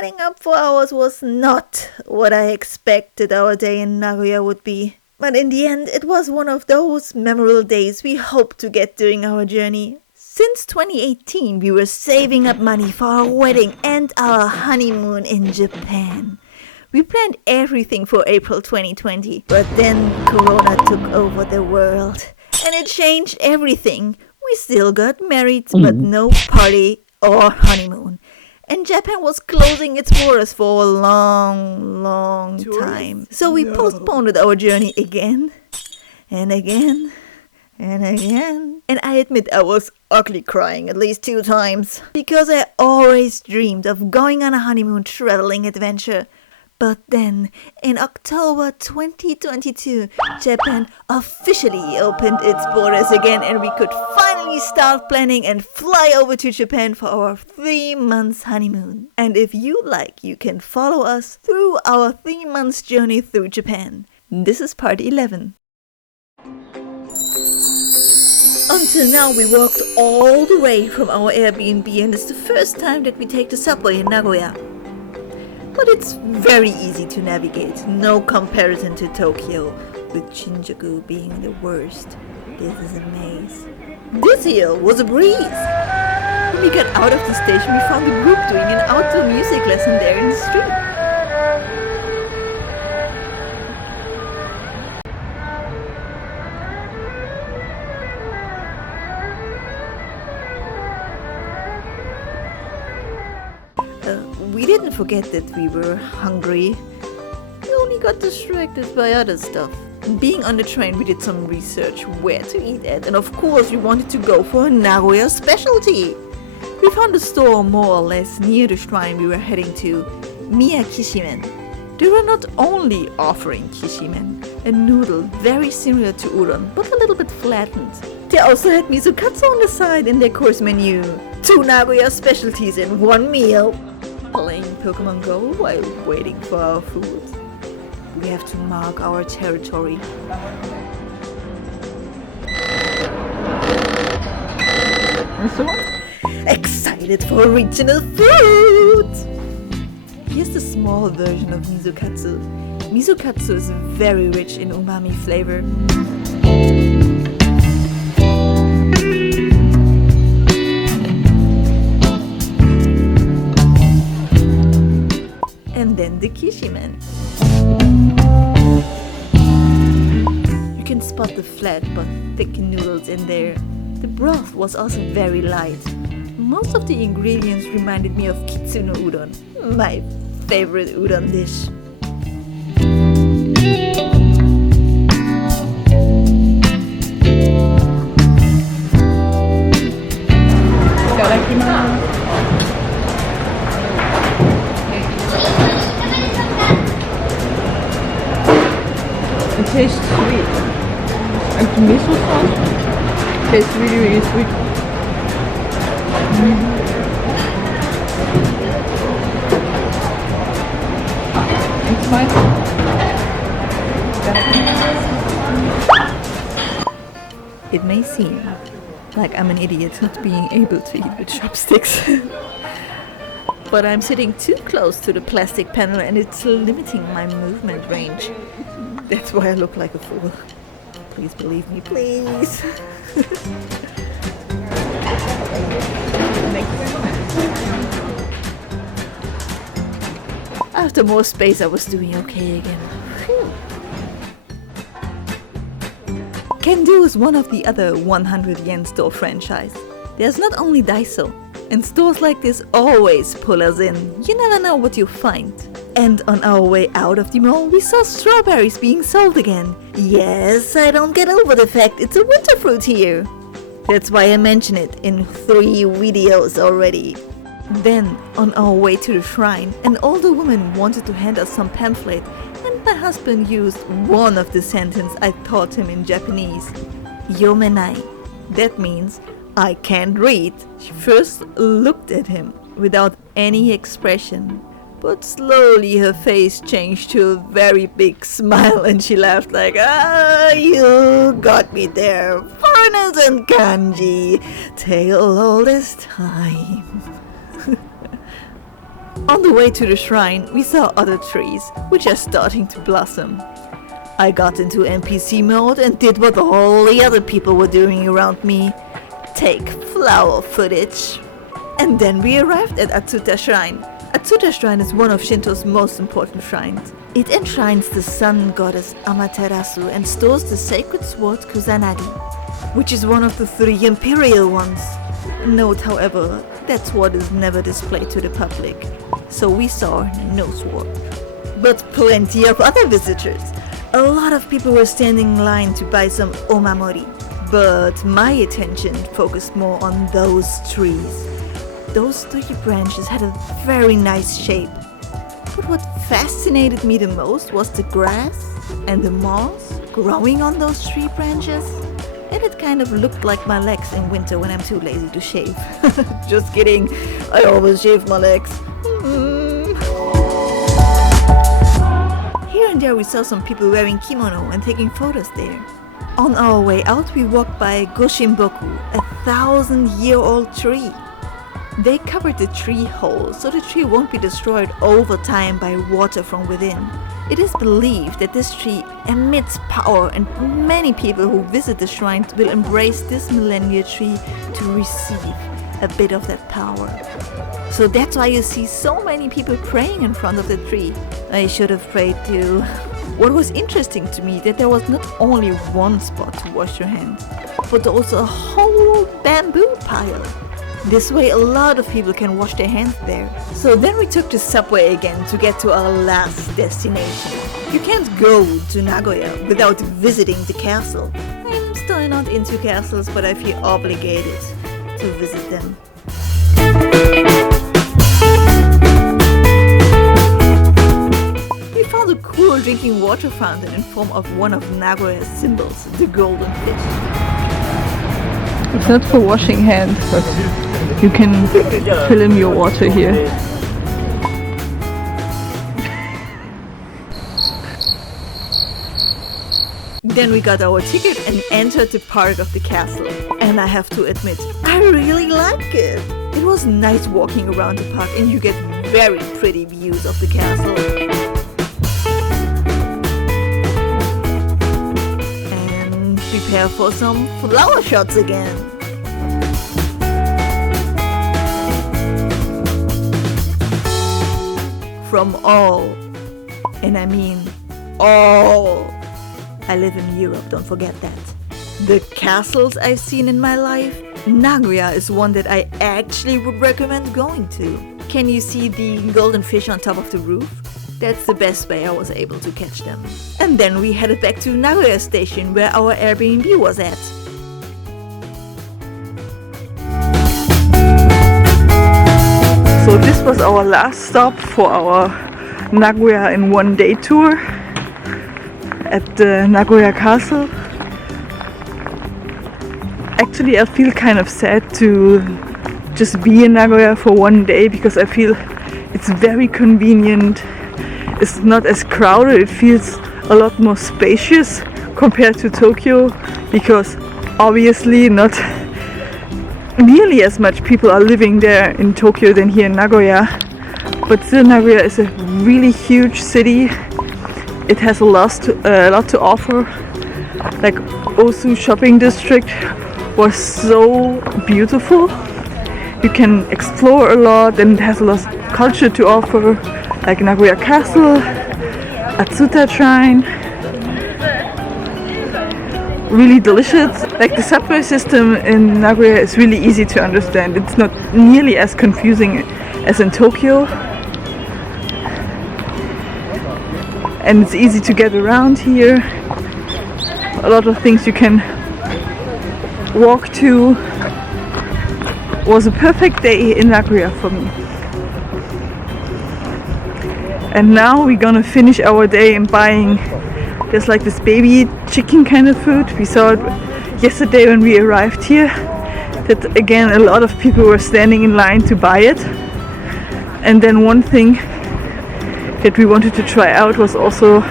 Lining up for hours was not what I expected our day in Nagoya would be. But in the end, it was one of those memorable days we hoped to get during our journey. Since 2018, we were saving up money for our wedding and our honeymoon in Japan. We planned everything for April 2020, but then Corona took over the world. And it changed everything. We still got married, but no party or honeymoon. And Japan was closing its borders for a long time. So we postponed our journey again and again and again. And I admit I was ugly crying at least 2 times. Because I always dreamed of going on a honeymoon traveling adventure. But then, in October 2022, Japan officially opened its borders again and we could finally start planning and fly over to Japan for our 3 months honeymoon. And if you like, you can follow us through our 3 months journey through Japan. This is part 11. Until now, we walked all the way from our Airbnb and it's the first time that we take the subway in Nagoya. But it's very easy to navigate, no comparison to Tokyo, with Shinjuku being the worst. This is a maze. This here was a breeze! When we got out of the station, we found a group doing an outdoor music lesson there in the street. We didn't forget that we were hungry. We only got distracted by other stuff. Being on the train, we did some research where to eat at, and of course we wanted to go for a Nagoya specialty. We found a store more or less near the shrine we were heading to, Miya Kishimen. They were not only offering kishimen, a noodle very similar to udon, but a little bit flattened. They also had miso katsu on the side in their course menu. 2 Nagoya specialties in 1 meal. Playing Pokémon Go while waiting for our food. We have to mark our territory. Miso? Excited for regional food! Here's the small version of miso katsu. Miso katsu is very rich in umami flavor. And then the kishimen. You can spot the flat but thick noodles in there. The broth was also very light. Most of the ingredients reminded me of kitsune udon, my favorite udon dish. It tastes sweet. And the miso sauce tastes really sweet. It's fine. It may seem like I'm an idiot not being able to eat with chopsticks. But I'm sitting too close to the plastic panel and it's limiting my movement range. That's why I look like a fool. Please believe me, please. After more space, I was doing okay again. Phew. Can-Do is one of the other 100 yen store franchise. There's not only Daiso, and stores like this always pull us in. You never know what you'll find. And on our way out of the mall, we saw strawberries being sold again. Yes, I don't get over the fact it's a winter fruit here. That's why I mention it in 3 videos already. Then, on our way to the shrine, an older woman wanted to hand us some pamphlet, and my husband used one of the sentences I taught him in Japanese. Yomenai. That means, I can't read. She first looked at him without any expression. But slowly her face changed to a very big smile and she laughed like, "Ah, you got me there. Foreigners and kanji. Tale all this time." On the way to the shrine, we saw other trees, which are starting to blossom. I got into NPC mode and did what all the other people were doing around me. Take flower footage. And then we arrived at Atsuta Shrine. Atsuta Shrine is one of Shinto's most important shrines. It enshrines the sun goddess Amaterasu and stores the sacred sword Kusanagi, which is one of the 3 imperial ones. Note, however, that sword is never displayed to the public, so we saw no sword. But plenty of other visitors. A lot of people were standing in line to buy some omamori, but my attention focused more on those trees. Those 3 branches had a very nice shape. But what fascinated me the most was the grass and the moss growing on those 3 branches. And it kind of looked like my legs in winter when I'm too lazy to shave. Just kidding, I always shave my legs. Here and there we saw some people wearing kimono and taking photos there. On our way out we walked by Goshinboku, a 1,000-year-old tree. They covered the tree whole, so the tree won't be destroyed over time by water from within. It is believed that this tree emits power, and many people who visit the shrine will embrace this millennia tree to receive a bit of that power. So that's why you see so many people praying in front of the tree. I should have prayed too. What was interesting to me that there was not only one spot to wash your hands, but also a whole bamboo pile. This way a lot of people can wash their hands there. So then we took the subway again to get to our last destination. You can't go to Nagoya without visiting the castle. I'm still not into castles, but I feel obligated to visit them. We found a cool drinking water fountain in form of one of Nagoya's symbols, the golden fish. It's not for washing hands, but you can fill in your water here. Then we got our ticket and entered the part of the castle. And I have to admit, I really like it. It was nice walking around the park and you get very pretty views of the castle. And prepare for some flower shots again. From all, and I mean all. I live in Europe, don't forget that. The castles I've seen in my life, Nagoya is one that I actually would recommend going to. Can you see the golden fish on top of the roof? That's the best way I was able to catch them. And then we headed back to Nagoya station where our Airbnb was at. So this was our last stop for our Nagoya in 1 day tour at the Nagoya Castle. Actually, I feel kind of sad to just be in Nagoya for 1 day because I feel it's very convenient. It's not as crowded, it feels a lot more spacious compared to Tokyo because obviously not nearly as much people are living there in Tokyo than here in Nagoya, but still Nagoya is a really huge city. It has a lot to offer. Like Osu shopping district was so beautiful. You can explore a lot and it has a lot of culture to offer, like Nagoya Castle, Atsuta Shrine. Really delicious. Like the subway system in Nagoya is really easy to understand. It's not nearly as confusing as in Tokyo. And it's easy to get around here. A lot of things you can walk to. It was a perfect day in Nagoya for me. And now we're gonna finish our day in buying, there's like this baby chicken kind of food. We saw it yesterday when we arrived here. That again, a lot of people were standing in line to buy it. And then one thing that we wanted to try out was also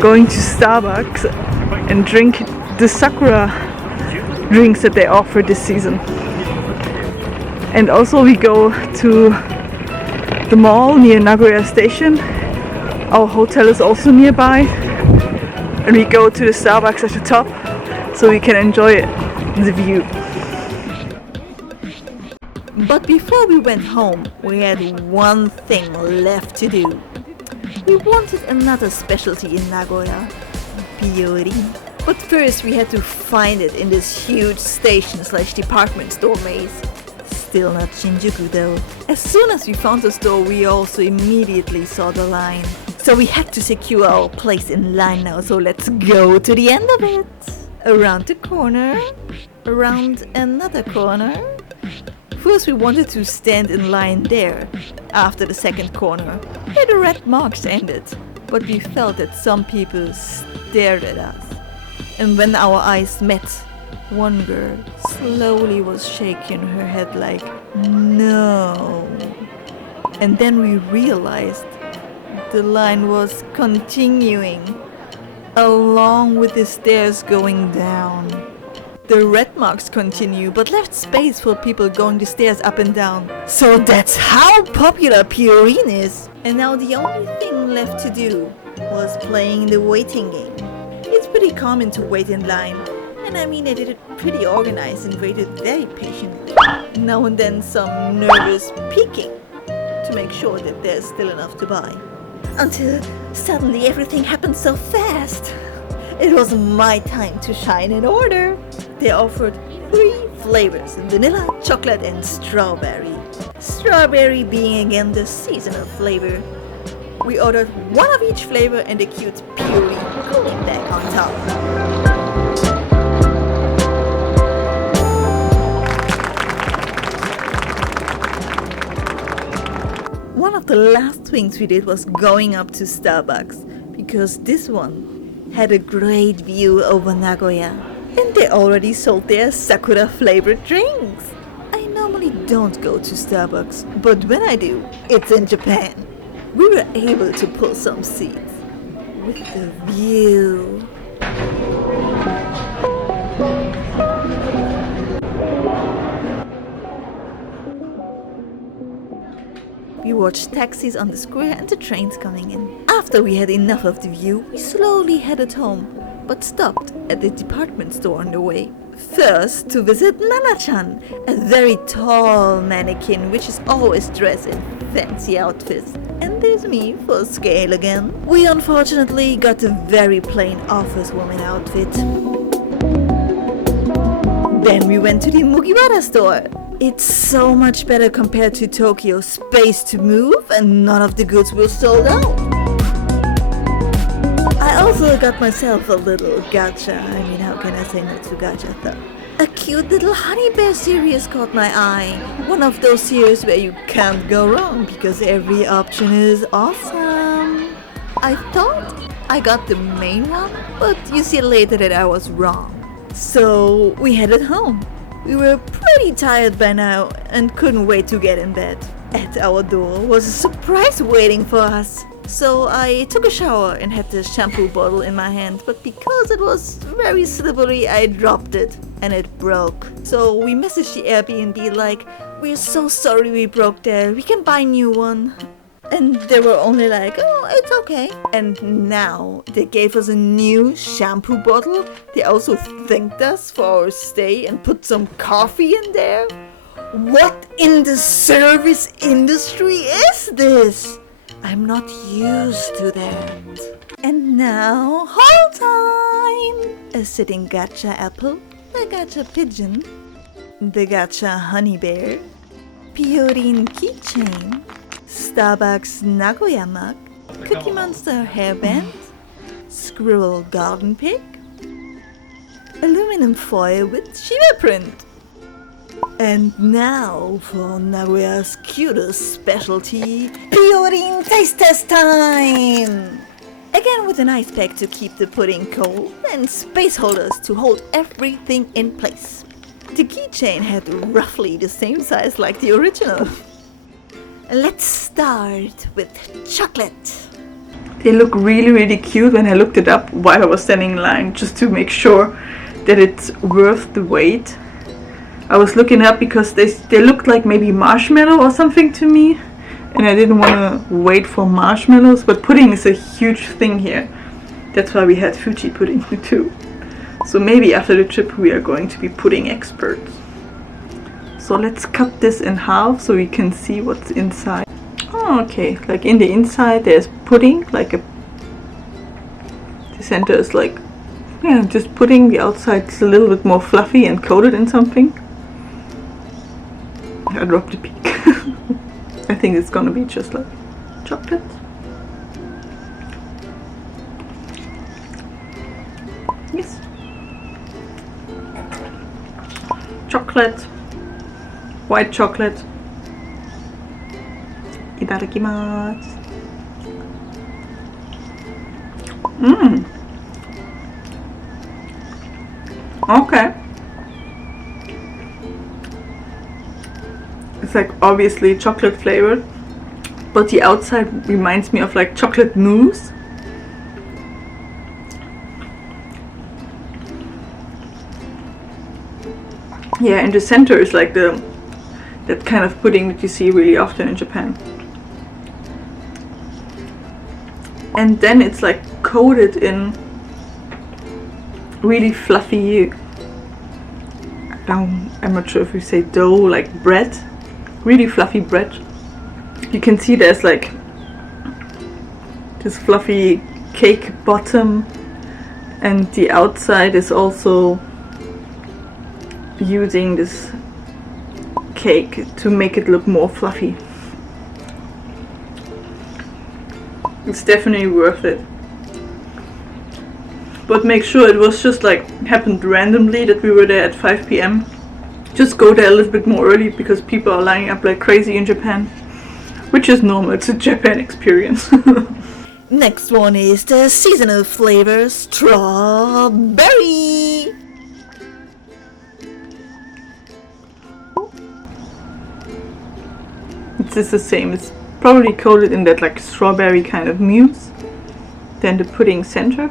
going to Starbucks and drink the sakura drinks that they offer this season. And also we go to the mall near Nagoya station. Our hotel is also nearby, and we go to the Starbucks at the top so we can enjoy the view. But before we went home, we had one thing left to do. We wanted another specialty in Nagoya, Piyorin. But first we had to find it in this huge station/department store maze. Still not Shinjuku though. As soon as we found the store, we also immediately saw the line. So we had to secure our place in line now, so let's go to the end of it. Around the corner, around another corner. First we wanted to stand in line there, after the second corner, where the red marks ended. But we felt that some people stared at us. And when our eyes met, one girl slowly was shaking her head like, no. And then we realized the line was continuing, along with the stairs going down. The red marks continue, but left space for people going the stairs up and down. So that's how popular Piyorin is. And now the only thing left to do was playing the waiting game. It's pretty common to wait in line. And I mean, I did it pretty organized and waited very patiently. Now and then some nervous peeking to make sure that there's still enough to buy. Until suddenly everything happened so fast. It was my time to shine and order. They offered 3 flavors, vanilla, chocolate and strawberry. Strawberry being again the seasonal flavor. We ordered one of each flavor and a cute Piyorin cooling bag on top. One of the last things we did was going up to Starbucks, because this one had a great view over Nagoya, and they already sold their sakura flavored drinks. I normally don't go to Starbucks, but when I do, it's in Japan. We were able to pull some seats with the view. We watched taxis on the square and the trains coming in. After we had enough of the view, we slowly headed home, but stopped at the department store on the way. First, to visit Nana-chan, a very tall mannequin which is always dressed in fancy outfits. And there's me for scale again. We unfortunately got a very plain office woman outfit. Then we went to the Mugiwara store. It's so much better compared to Tokyo. Space to move and none of the goods were sold out. I also got myself a little gacha. I mean, how can I say no to gacha though? A cute little honey bear series caught my eye. One of those series where you can't go wrong because every option is awesome. I thought I got the main one, but you see later that I was wrong. So we headed home. We were pretty tired by now and couldn't wait to get in bed. At our door was a surprise waiting for us. So I took a shower and had the shampoo bottle in my hand, but because it was very slippery, I dropped it and it broke. So we messaged the Airbnb like, we're so sorry we broke there, we can buy a new one. And they were only like, oh, it's okay. And now they gave us a new shampoo bottle. They also thanked us for our stay and put some coffee in there. What in the service industry is this? I'm not used to that. And now, haul time! A sitting gacha apple, a gacha pigeon, the gacha honey bear, Piyorin keychain, Starbucks Nagoya mug, Cookie Monster hairband, squirrel garden pig, aluminum foil with Shiba print. And now for Nagoya's cutest specialty, Piyorin taste test time! Again with an ice pack to keep the pudding cold and space holders to hold everything in place. The keychain had roughly the same size like the original. Let's start with chocolate. They look really cute when I looked it up while I was standing in line, just to make sure that it's worth the wait. I was looking up because they looked like maybe marshmallow or something to me, and I didn't want to wait for marshmallows, but pudding is a huge thing here. That's why we had Fuji pudding too. So maybe after the trip we are going to be pudding experts. So let's cut this in half so we can see what's inside. Oh, okay, like in the inside there's pudding, like the center is like, yeah, just pudding. The outside is a little bit more fluffy and coated in something. I dropped a peak. I think it's gonna be just like chocolate. Yes. Chocolate. White chocolate. Itadakimasu. Mmm. Okay. It's like obviously chocolate flavored, but the outside reminds me of like chocolate mousse. Yeah, and the center is like that kind of pudding that you see really often in Japan. And then it's like coated in really fluffy, I'm not sure if you say dough, like bread, really fluffy bread. You can see there's like this fluffy cake bottom, and the outside is also using this cake to make it look more fluffy. It's definitely worth it. But make sure it was just like happened randomly that we were there at 5 p.m. Just go there a little bit more early because people are lining up like crazy in Japan. Which is normal, it's a Japan experience. Next one is the seasonal flavor strawberry. It's just the same, it's probably coated in that like strawberry kind of mousse. Then the pudding center.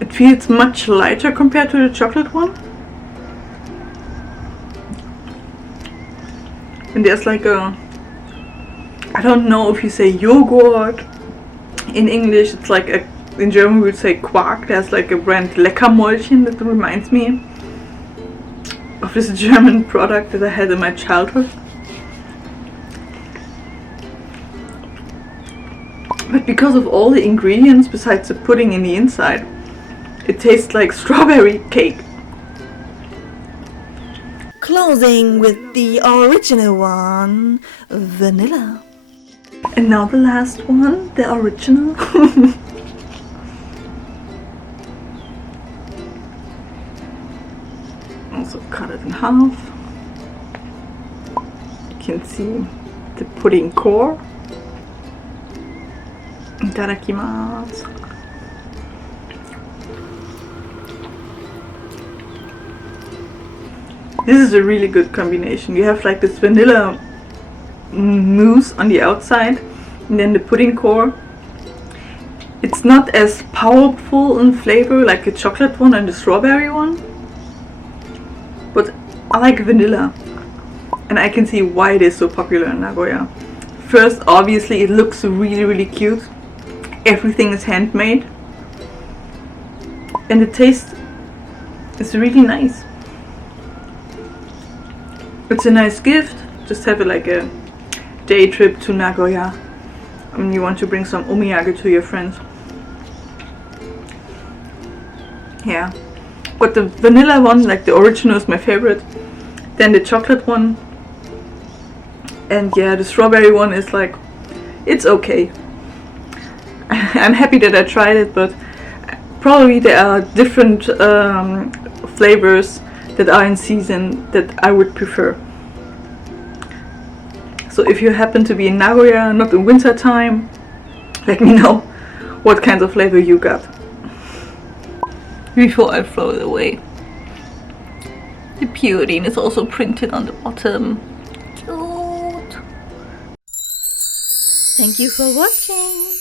It feels much lighter compared to the chocolate one. And there's like a, I don't know if you say yogurt. In English it's like a, in German we would say Quark. There's like a brand Leckermäulchen that reminds me of this German product that I had in my childhood. But because of all the ingredients besides the pudding in the inside, it tastes like strawberry cake. Closing with the original one, vanilla. And now the last one, the original. Also cut it in half. You can see the pudding core. Itadakimasu. This is a really good combination. You have like this vanilla mousse on the outside and then the pudding core. It's not as powerful in flavor like the chocolate one and the strawberry one, but I like vanilla and I can see why it is so popular in Nagoya. First, obviously it looks really cute. Everything is handmade and the taste is really nice. It's a nice gift. Just have it like a day trip to Nagoya. I mean, you want to bring some omiyage to your friends. Yeah. But the vanilla one, like the original, is my favorite. Then the chocolate one. And yeah, the strawberry one is like, it's okay. I'm happy that I tried it, but probably there are different flavors that are in season that I would prefer. So if you happen to be in Nagoya, not in winter time, let me know what kind of flavor you got before I throw it away. The Piyorin is also printed on the bottom. Cute. Thank you for watching.